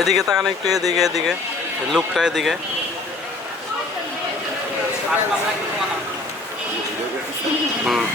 এদিকে তাকান একটু, এদিকে এদিকে লুকটা এদিকে। হুম।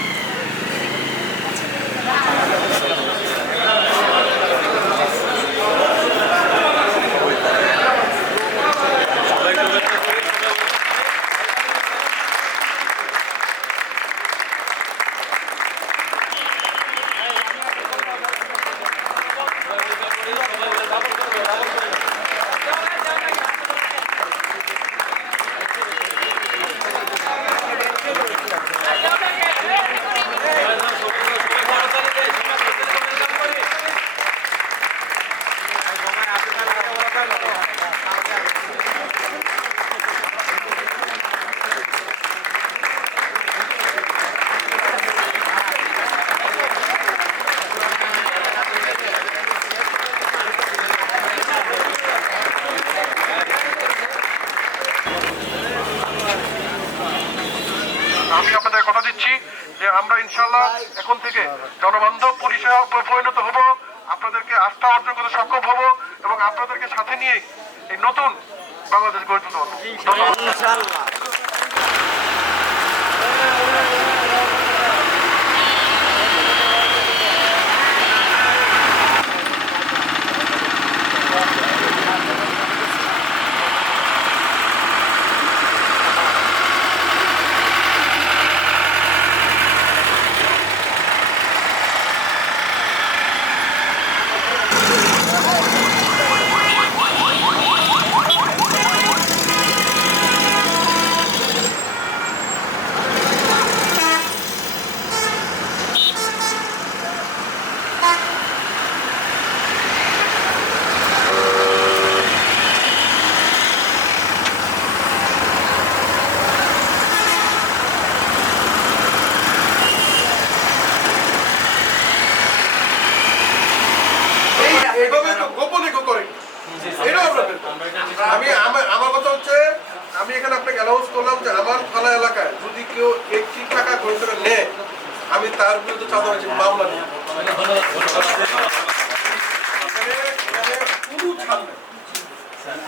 আমি আপনাদের কথা দিচ্ছি যে আমরা ইনশাআল্লাহ এখন থেকে জনবান্ধব পরিষেবা পরিণত হব, আপনাদেরকে আস্থা অর্জন করতে সক্ষম হব এবং আপনাদেরকে সাথে নিয়ে এই নতুন বাংলাদেশ গড়ে তুলতে পারবো। ইনশাআল্লাহ। আমার কথা হচ্ছে, আমি এখানে আপনাকে অ্যানাউন্স করলাম যে আমার থানা এলাকায় যদি কেউ 1 টাকা করে নেয়, আমি তার বিরুদ্ধে চাঁদাবাজি মামলা নিই।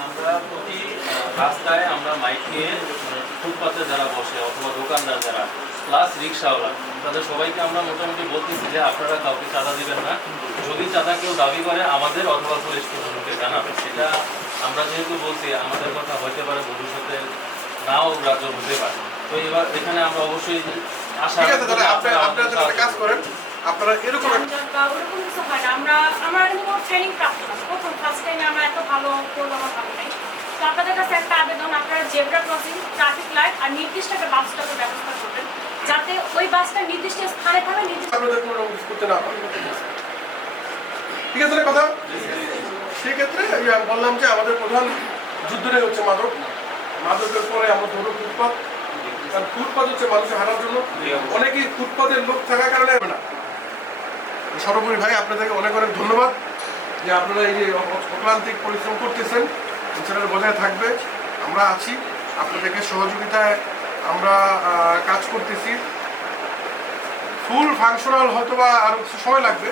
আমরা প্রতি রাস্তায় আমরা মাইকে ফুটপাতে যারা বসে অথবা দোকানদার যারা প্লাস রিক্সাওয়ালা তাদের সবাইকে আমরা মোটামুটি বলতেছি যে আপনারা কাউকে চাঁদা দিবেন না, যদি চাঁদা কেউ দাবি করে আমাদের অথবা পুলিশ প্রশাসনকে জানাবেন। সেটা আমরা যেহেতু বলছি আমাদের কথা হইতে পারে ভবিষ্যতে নাও গ্রাহ্য হতে পারে, তো এবার এখানে আমরা অবশ্যই আশা কাজ করেন। আপনারা এরকম কিছু হয় না, আমরা ট্রেনিং প্রাপ্ত না, প্রথম ফার্স্ট টাইমে আমরা এত ভালো করবো আমার ভালো নাই। তো আপনাদের কাছে একটা আবেদন, আপনারা জেব্রা ক্রসিং, ট্রাফিক লাইট আর নির্দিষ্ট একটা বাস স্টপের ব্যবস্থা করবেন, যাতে ওই বাসটা নির্দিষ্ট স্থানে থাকবে, আপনাদের কোনো কিছু করতে না পারে। ঠিক আছে না কথা? সেক্ষেত্রে আমি বললাম যে আমাদের প্রধান যুদ্ধটাই হচ্ছে মাদক। মাদকের পরে আমরা ধরো ফুটপাত, কারণ ফুটপাত হচ্ছে মানুষের হারার জন্য। অনেকেই ফুটপাতের লোক থাকার কারণে না। সর্বোপরি ভাই আপনাদেরকে অনেক অনেক ধন্যবাদ যে আপনারা এই যে অক্লান্তিক পরিশ্রম করতেছেন, সেটা বজায় থাকবে। আমরা আছি, আপনাদেরকে সহযোগিতায় আমরা কাজ করতেছি। ফুল ফাংশনাল হয়তো বা আরো কিছু সময় লাগবে।